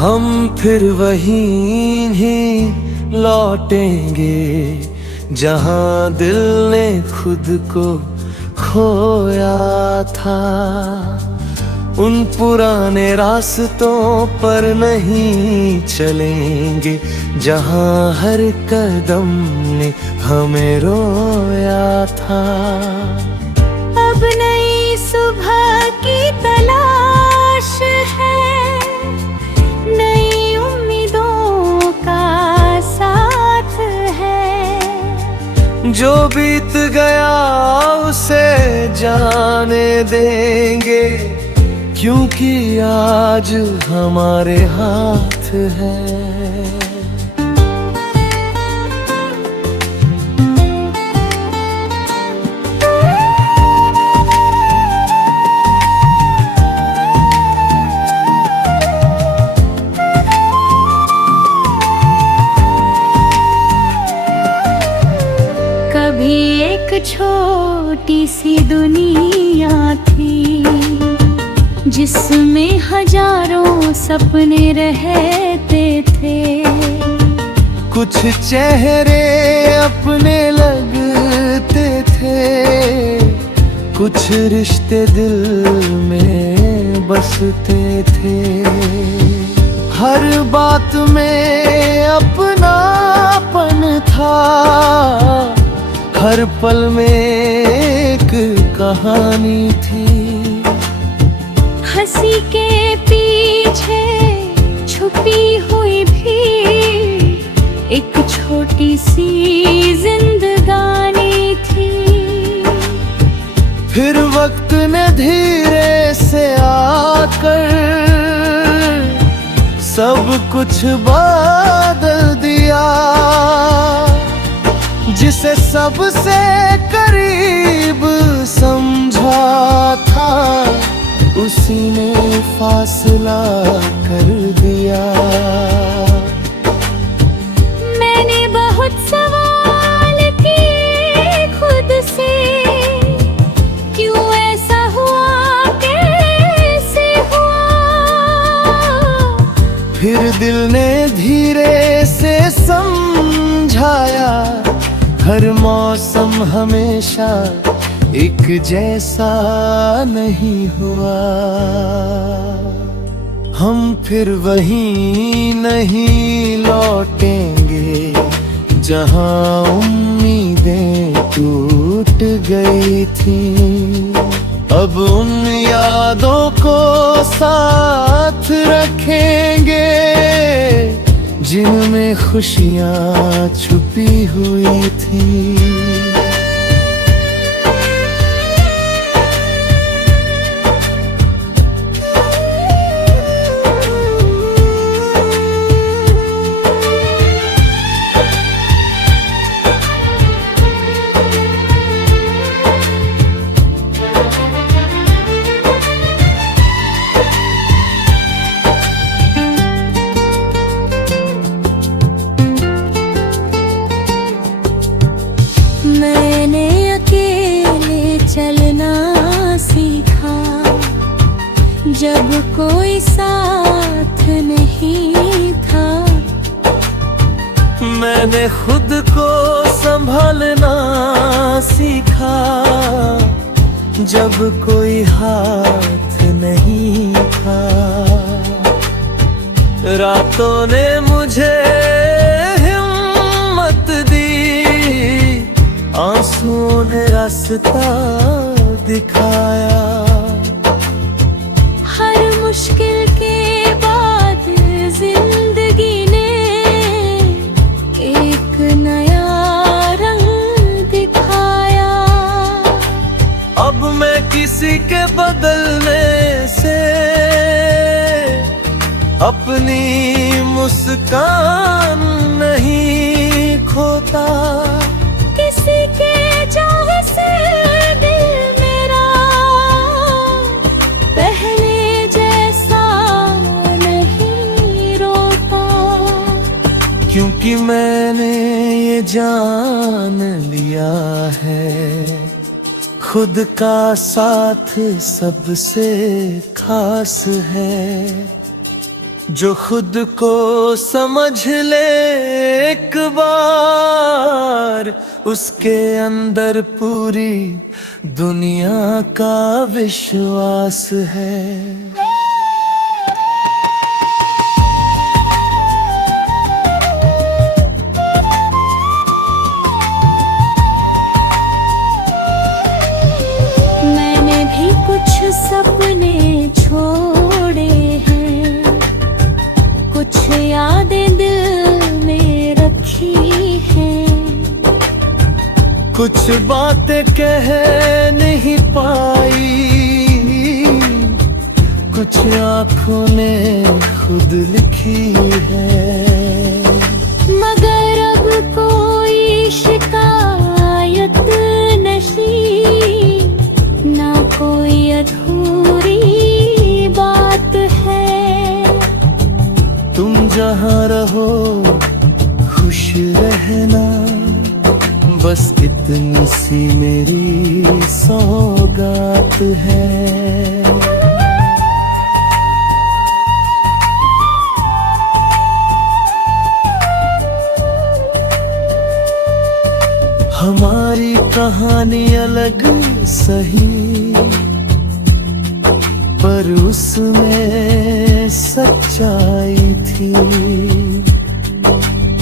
हम फिर वहीं ही लौटेंगे जहां दिल ने खुद को खोया था। उन पुराने रास्तों पर नहीं चलेंगे जहां हर कदम ने हमें रोया था। अब नई सुबह की तलाश है, नई उम्मीदों का साथ है। जो बीत गया उसे जाने देंगे, क्योंकि आज हमारे हाथ है। कभी एक छोटी सी दुनिया थी, जिसमें हजारों सपने रहते थे। कुछ चेहरे अपने लगते थे, कुछ रिश्ते दिल में बसते थे। हर बात में अपनापन था, हर पल में एक कहानी थी। हंसी के पीछे छुपी हुई भी एक छोटी सी जिंदगानी थी। फिर वक्त ने धीरे से आकर सब कुछ बदल दिया। जिसे सबसे करीब समझा था, उसी ने फासला कर दिया। मैंने बहुत सवाल किए खुद से, क्यों ऐसा हुआ, कैसे हुआ। फिर दिल ने धीरे से समझाया, हर मौसम हमेशा एक जैसा नहीं हुआ। हम फिर वहीं नहीं लौटेंगे जहां उम्मीदें टूट गई थी। अब उन यादों को साथ रखेंगे जिनमें खुशियां छुपी हुई थी। मैंने अकेले चलना सीखा, जब कोई साथ नहीं था। मैंने खुद को संभालना सीखा, जब कोई हाथ नहीं था। रातों ने मुझे हिम्मत दी, आंसुओं ने रास्ता दिखाया। हर मुश्किल के बाद जिंदगी ने एक नया रंग दिखाया। अब मैं किसी के बदलने से अपनी मुस्कान नहीं खोता। किसी के चाह से दिल मेरा पहले जैसा नहीं रोता। क्योंकि मैंने ये जान लिया है, खुद का साथ सबसे खास है। जो खुद को समझ ले एक बार, उसके अंदर पूरी दुनिया का विश्वास है। मैंने भी कुछ सपने छोड़े हैं, कुछ यादें दिल में रखी हैं, कुछ बातें कह नहीं पाई, कुछ आँखों ने खुद लिखी है। मगर अब कोई शिकायत नहीं, ना कोई अधूरी बात है। तुम जहाँ रहो खुश रहना, बस इतनी सी मेरी सौगात है। हमारी कहानी अलग सही, पर उसमें सच्चाई थी।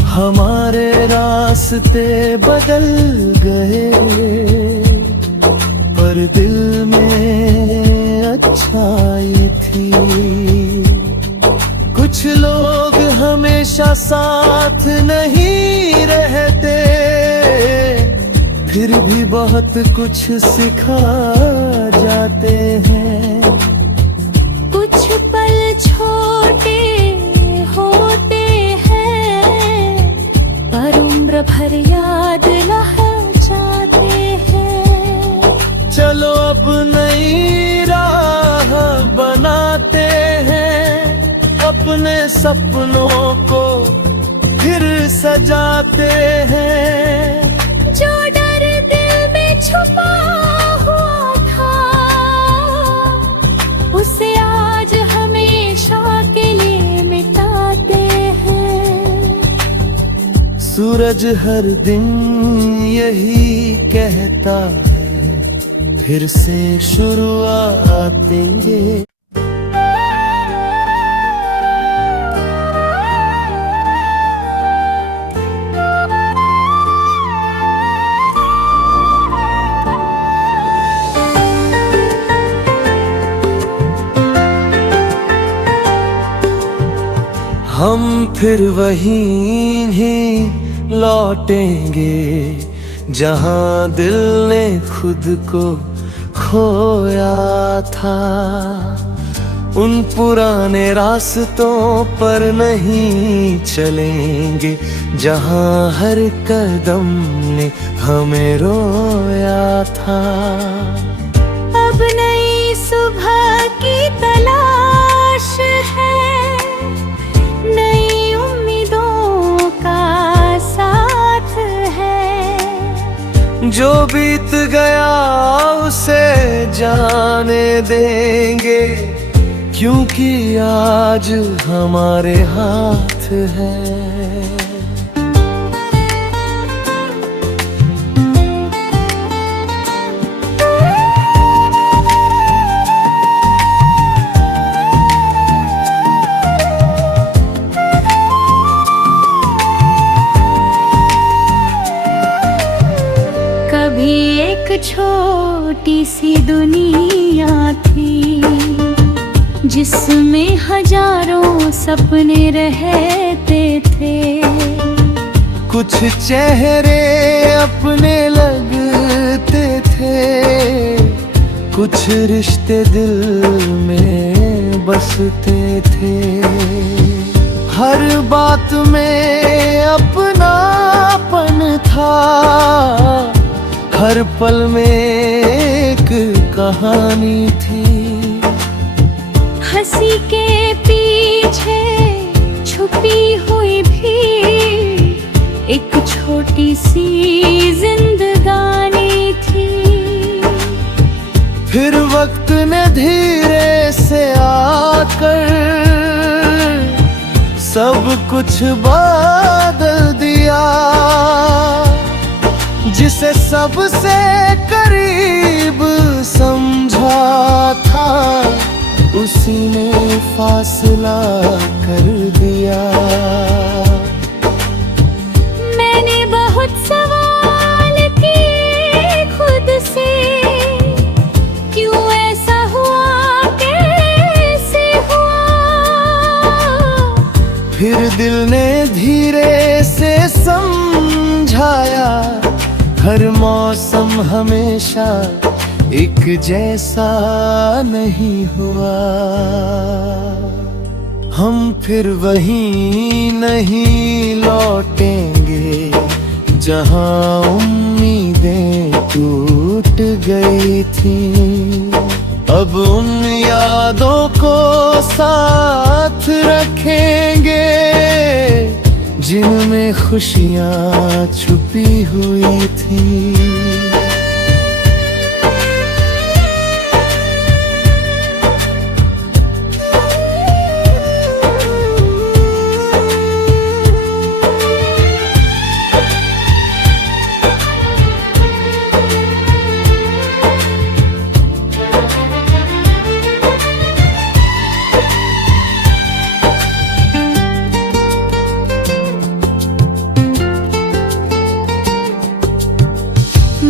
हमारे रास्ते बदल गए, पर दिल में अच्छाई थी। कुछ लोग हमेशा साथ नहीं रहते, फिर भी बहुत कुछ सिखा जाते हैं। कुछ पल छोटे होते हैं, पर उम्र भर याद रह जाते हैं। चलो अब नई राह बनाते हैं, अपने सपनों को फिर सजाते हैं। जो डर दिल में छुपा हुआ था, उसे आज हमेशा के लिए मिटाते हैं। सूरज हर दिन यही कहता है, फिर से शुरुआत देंगे। हम फिर वहीं ही लौटेंगे, जहां दिल ने खुद को खोया था। उन पुराने रास्तों पर नहीं चलेंगे, जहां हर कदम ने हमें रोया था। अब नई सुबह की तलाश है, नई उम्मीदों का साथ है। जो बीत गया उसे जाने देंगे, क्योंकि आज हमारे हाथ है। कभी एक छोटी सी दुनिया थी, जिसमें हजारों सपने रहते थे। कुछ चेहरे अपने लगते थे, कुछ रिश्ते दिल में बसते थे। हर बात में अपनापन था, हर पल में एक कहानी थी। हंसी के पीछे छुपी हुई भी एक छोटी सी जिंदगानी थी। फिर वक्त ने धीरे से आकर सब कुछ बदल दिया। जिसे सबसे करीब समझा था, उसी ने फासला कर दिया। मैंने बहुत सवाल किए खुद से, क्यों ऐसा हुआ, कैसे हुआ। फिर दिल ने धीरे से समझाया, हर मौसम हमेशा एक जैसा नहीं हुआ। हम फिर वहीं नहीं लौटेंगे जहां उम्मीदें टूट गई थी। अब उन यादों को साथ रखेंगे जिनमें खुशियां छुपी हुई थी।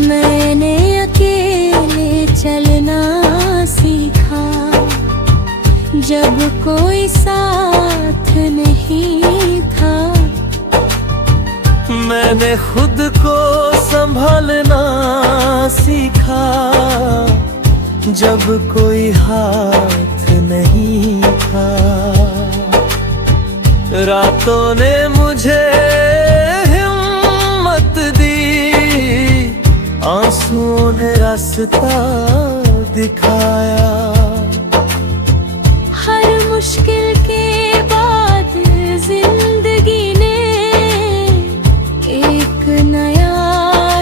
मैंने अकेले चलना सीखा, जब कोई साथ नहीं था। मैंने खुद को संभालना सीखा, जब कोई हाथ नहीं था। रातों ने मुझे हिम्मत दी, आंसुओं ने रास्ता दिखाया। हर मुश्किल के बाद जिंदगी ने एक नया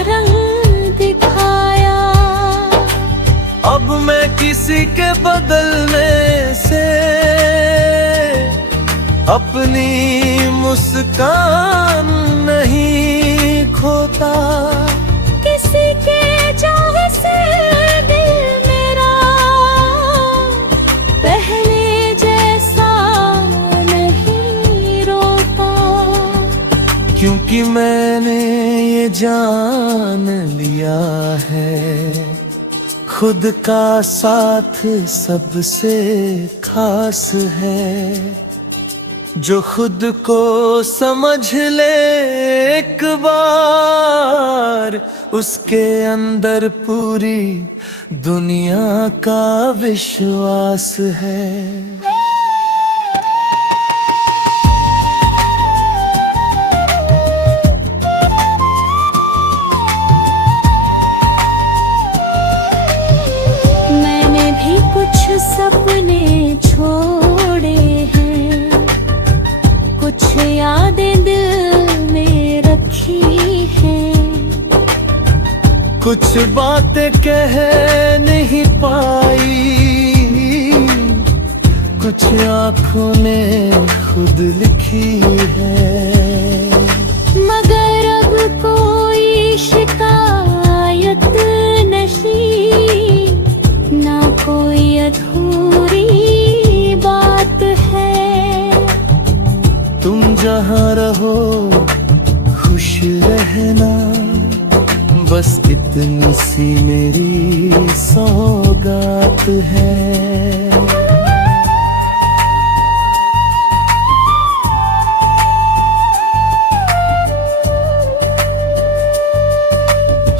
रंग दिखाया। अब मैं किसी के बदलने से अपनी मुस्कान नहीं खोता। किसी के चाहे से दिल मेरा पहले जैसा नहीं रोता। क्योंकि मैंने ये जान लिया है, खुद का साथ सबसे खास है। जो खुद को समझ ले एक बार, उसके अंदर पूरी दुनिया का विश्वास है। मैंने भी कुछ सपने छोड़े हैं, कुछ यादें दिल में रखी हैं। कुछ बातें कह नहीं पाई, कुछ आँखों ने खुद लिखी है। मगर अब कोई शिकायत नहीं, ना कोई अधूरी बात है। तुम जहाँ रहो खुश रहना, बस इतनी सी मेरी सौगात है।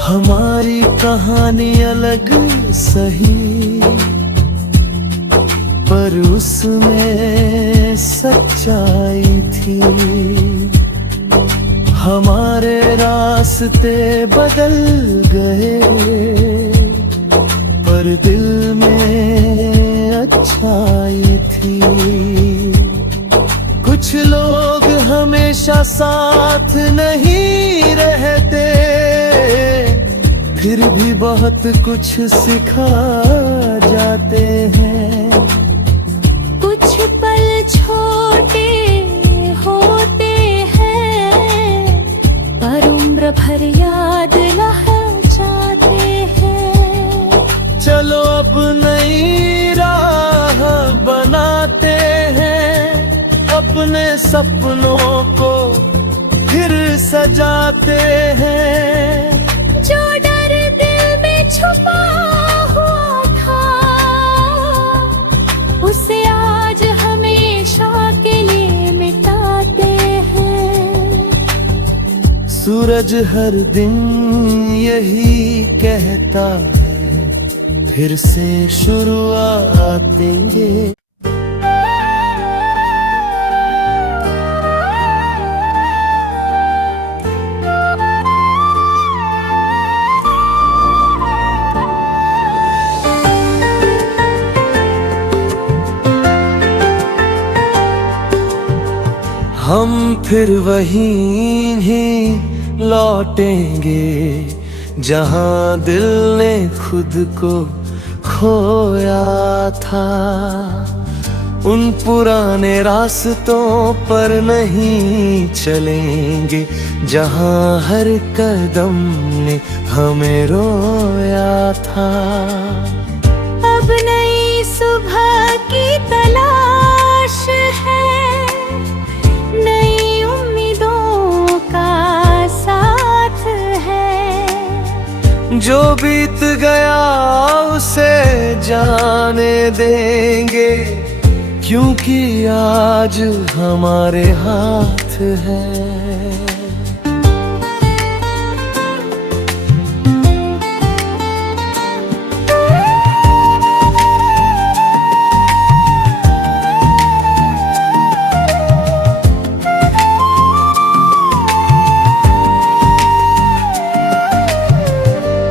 हमारी कहानी अलग सही, पर उसमें सच्चाई थी। हमारे रास्ते बदल गए, पर दिल में अच्छाई थी। कुछ लोग हमेशा साथ नहीं रहते, फिर भी बहुत कुछ सिखा जाते हैं। कुछ पल छोटे अपने सपनों को फिर सजाते हैं। जो डर दिल में छुपा हुआ था, उसे आज हमेशा के लिए मिटाते हैं। सूरज हर दिन यही कहता है, फिर से शुरुआत देंगे। हम फिर वहीं ही लौटेंगे जहां दिल ने खुद को खोया था। उन पुराने रास्तों पर नहीं चलेंगे जहां हर कदम ने हमें रोया था। अब नई सुबह की तलाश है, नई उम्मीदों का साथ है। जो बीत गया उसे जाने देंगे, क्योंकि आज हमारे हाथ है।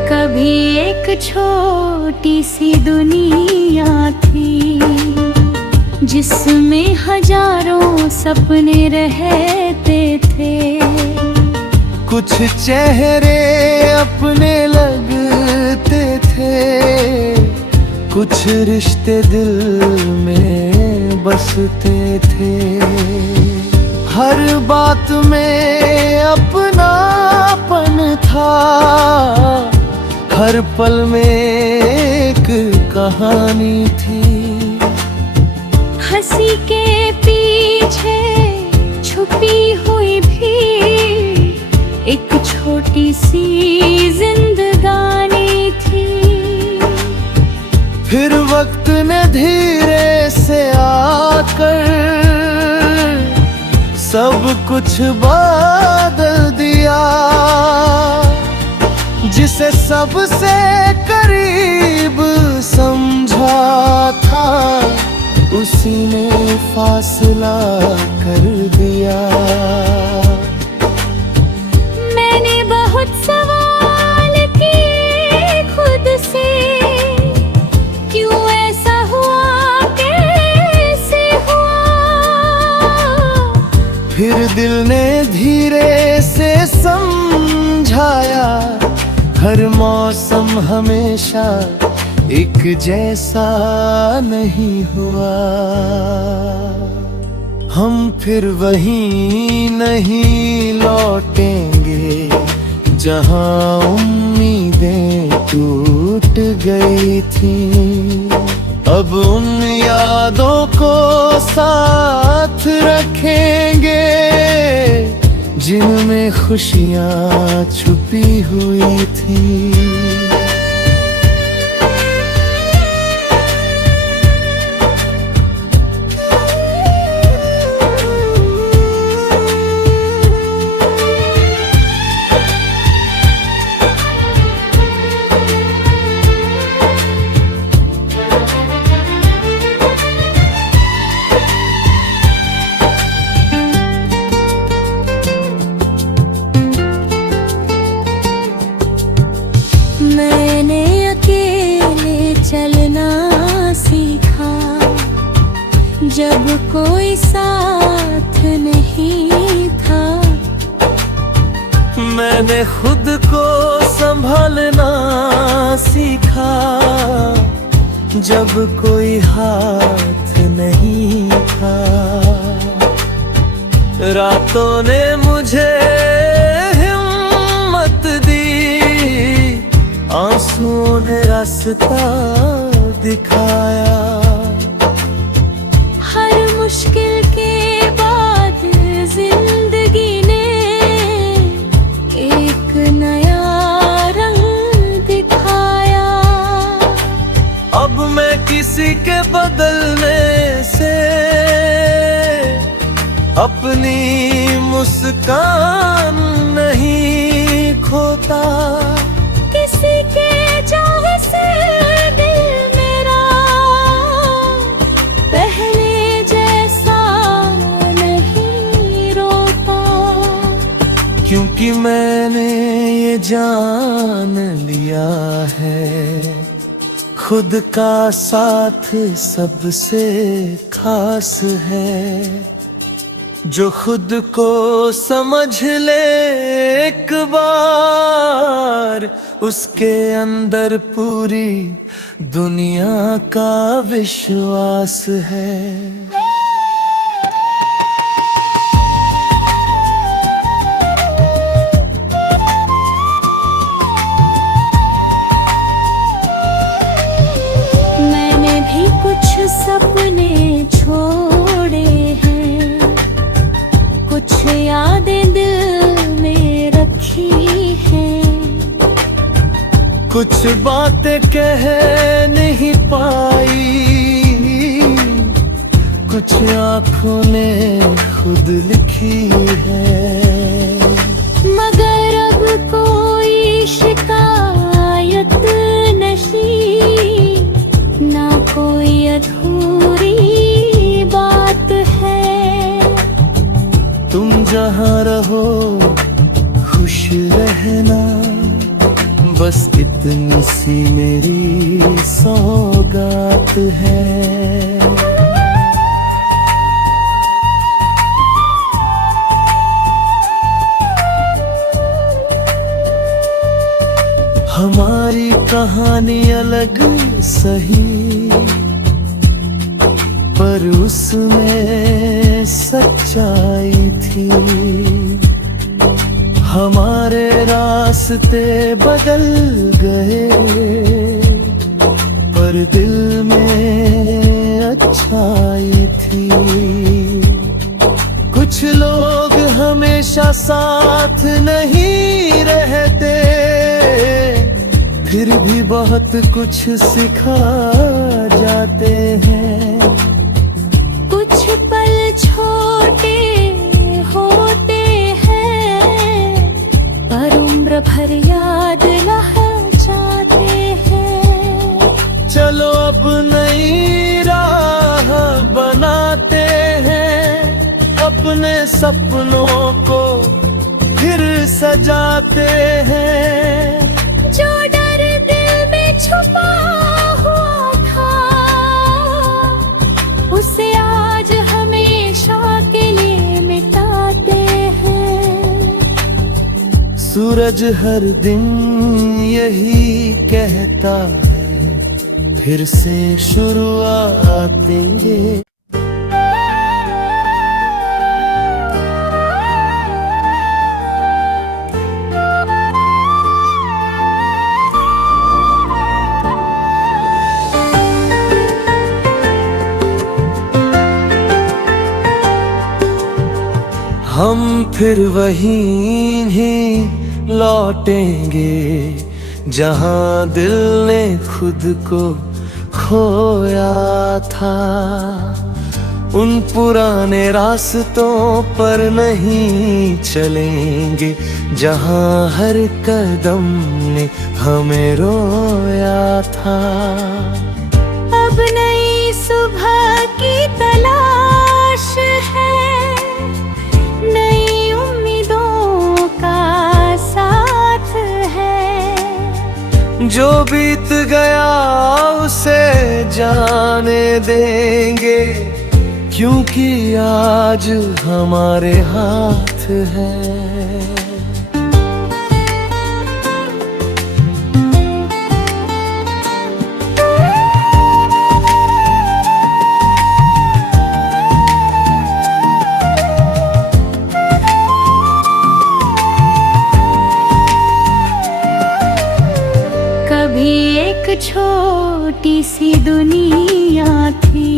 कभी एक छोटी सी दुनिया थी, जिसमें हजारों सपने रहते थे। कुछ चेहरे अपने लगते थे, कुछ रिश्ते दिल में बसते थे। हर बात में अपनापन था, हर पल में एक कहानी थी। हंसी के पीछे छुपी हुई भी एक छोटी सी जिंदगानी थी। फिर वक्त ने धीरे से आकर सब कुछ बदल दिया। जिसे सबसे करीब समझा था, उसी ने फासला कर दिया। मैंने बहुत सवाल किए खुद से, क्यों ऐसा हुआ, कैसे हुआ। फिर दिल ने धीरे से समझाया, हर मौसम हमेशा एक जैसा नहीं हुआ। हम फिर वहीं नहीं लौटेंगे जहां उम्मीदें टूट गई थी। अब उन यादों को साथ रखेंगे जिनमें खुशियां छुपी हुई थी। मैंने अकेले चलना सीखा, जब कोई साथ नहीं था। मैंने खुद को संभालना सीखा, जब कोई हाथ नहीं था। रातों ने मुझे हिम्मत दी, आंसुओं ने रास्ता दिखाया। हर मुश्किल के बाद अपनी मुस्कान नहीं खोता, किसी के चाहे से दिल मेरा पहले जैसा नहीं रोता। क्योंकि मैंने ये जान लिया है, खुद का साथ सबसे खास है। जो खुद को समझ ले एक बार, उसके अंदर पूरी दुनिया का विश्वास है। मैंने भी कुछ सपने छोड़े हैं, कुछ यादें दिल में रखी हैं। कुछ बातें कह नहीं पाई, कुछ आँखों ने खुद लिखी है। मगर अब कोई शिकायत नहीं, ना कोई अधूरी बात है। तुम जहाँ रहो खुश रहना, बस इतनी सी मेरी सौगात है। हमारी कहानी अलग सही, पर उसमें सच्चाई थी। हमारे रास्ते बदल गए, पर दिल में अच्छाई थी। कुछ लोग हमेशा साथ नहीं रहते, फिर भी बहुत कुछ सिखा जाते हैं। कुछ पल छोटे होते हैं, पर उम्र भर याद रह जाते हैं। चलो अब नई राह बनाते हैं, अपने सपनों को फिर सजाते हैं। जो डर दिल में छुपा हुआ था, उसे आज हमेशा के लिए मिटाते हैं। सूरज हर दिन यही कहता है, फिर से शुरुआत देंगे। हम फिर वहीं ही लौटेंगे, जहां दिल ने खुद को खोया था। उन पुराने रास्तों पर नहीं चलेंगे, जहां हर कदम ने हमें रोया था। अब नई सुबह की तलाश है, नई उम्मीदों का साथ है। जो बीत गया उसे जाने देंगे, क्योंकि आज हमारे हाथ है। कभी एक छोटी सी दुनिया थी,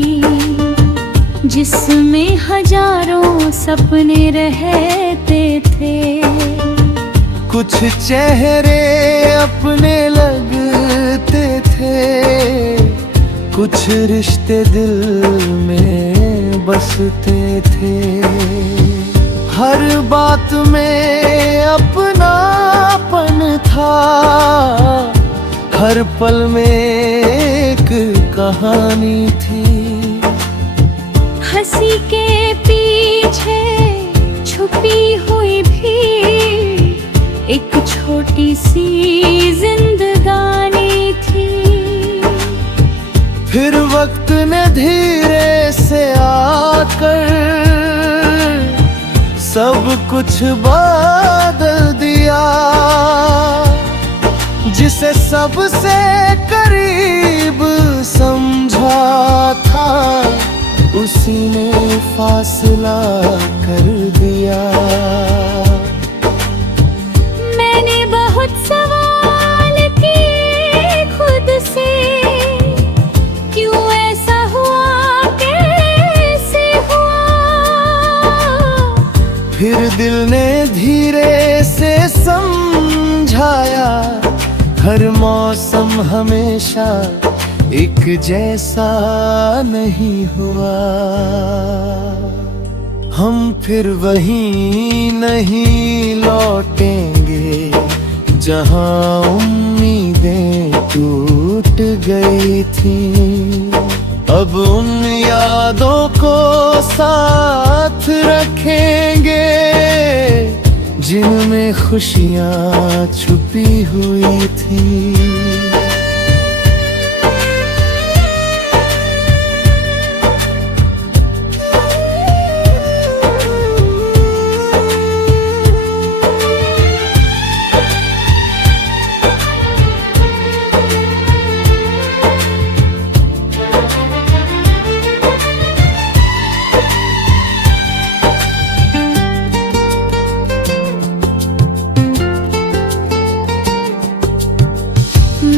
जिसमें हजारों सपने रहते थे। कुछ चेहरे अपने लगते थे, कुछ रिश्ते दिल में हंसते थे। हर बात में अपनापन था, हर पल में एक कहानी थी। हंसी के पीछे छुपी हुई भी एक छोटी सी जिंदगानी थी। फिर वक्त ने धीरे से आकर सब कुछ बदल दिया। जिसे सबसे करीब समझा था, उसी ने फासला कर दिया। मैंने बहुत सवाल किए खुद से, क्यों ऐसा हुआ, कैसे हुआ। फिर दिल ने धीरे से समझाया, हर मौसम हमेशा एक जैसा नहीं हुआ। हम फिर वहीं नहीं लौटेंगे जहां उम्मीदें टूट गई थी। अब उन यादों को साथ रखेंगे जिनमें खुशियां छुपी हुई थी।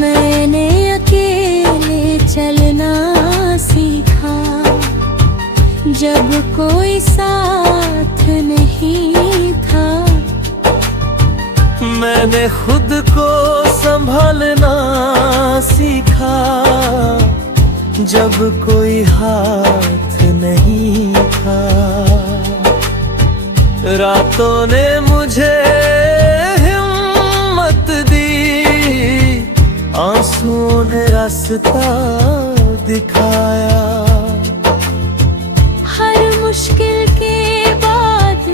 मैंने अकेले चलना सीखा, जब कोई साथ नहीं था। मैंने खुद को संभालना सीखा, जब कोई हाथ नहीं था। रातों ने मुझे हिम्मत दी, आंसुओं ने रास्ता दिखाया। हर मुश्किल के बाद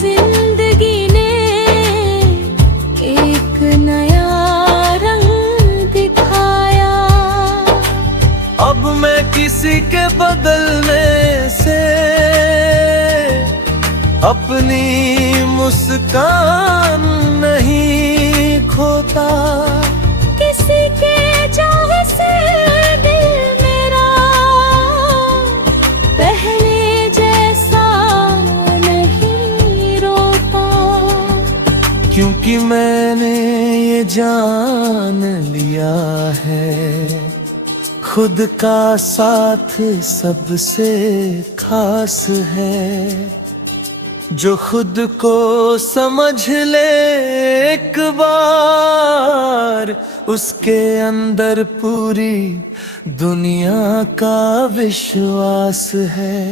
जिंदगी ने एक नया रंग दिखाया। अब मैं किसी के बदलने से अपनी मुस्कान नहीं खोता। किसी के चाह से दिल मेरा पहले जैसा नहीं रोता। क्योंकि मैंने ये जान लिया है, खुद का साथ सबसे खास है। जो खुद को समझ ले एक बार, उसके अंदर पूरी दुनिया का विश्वास है।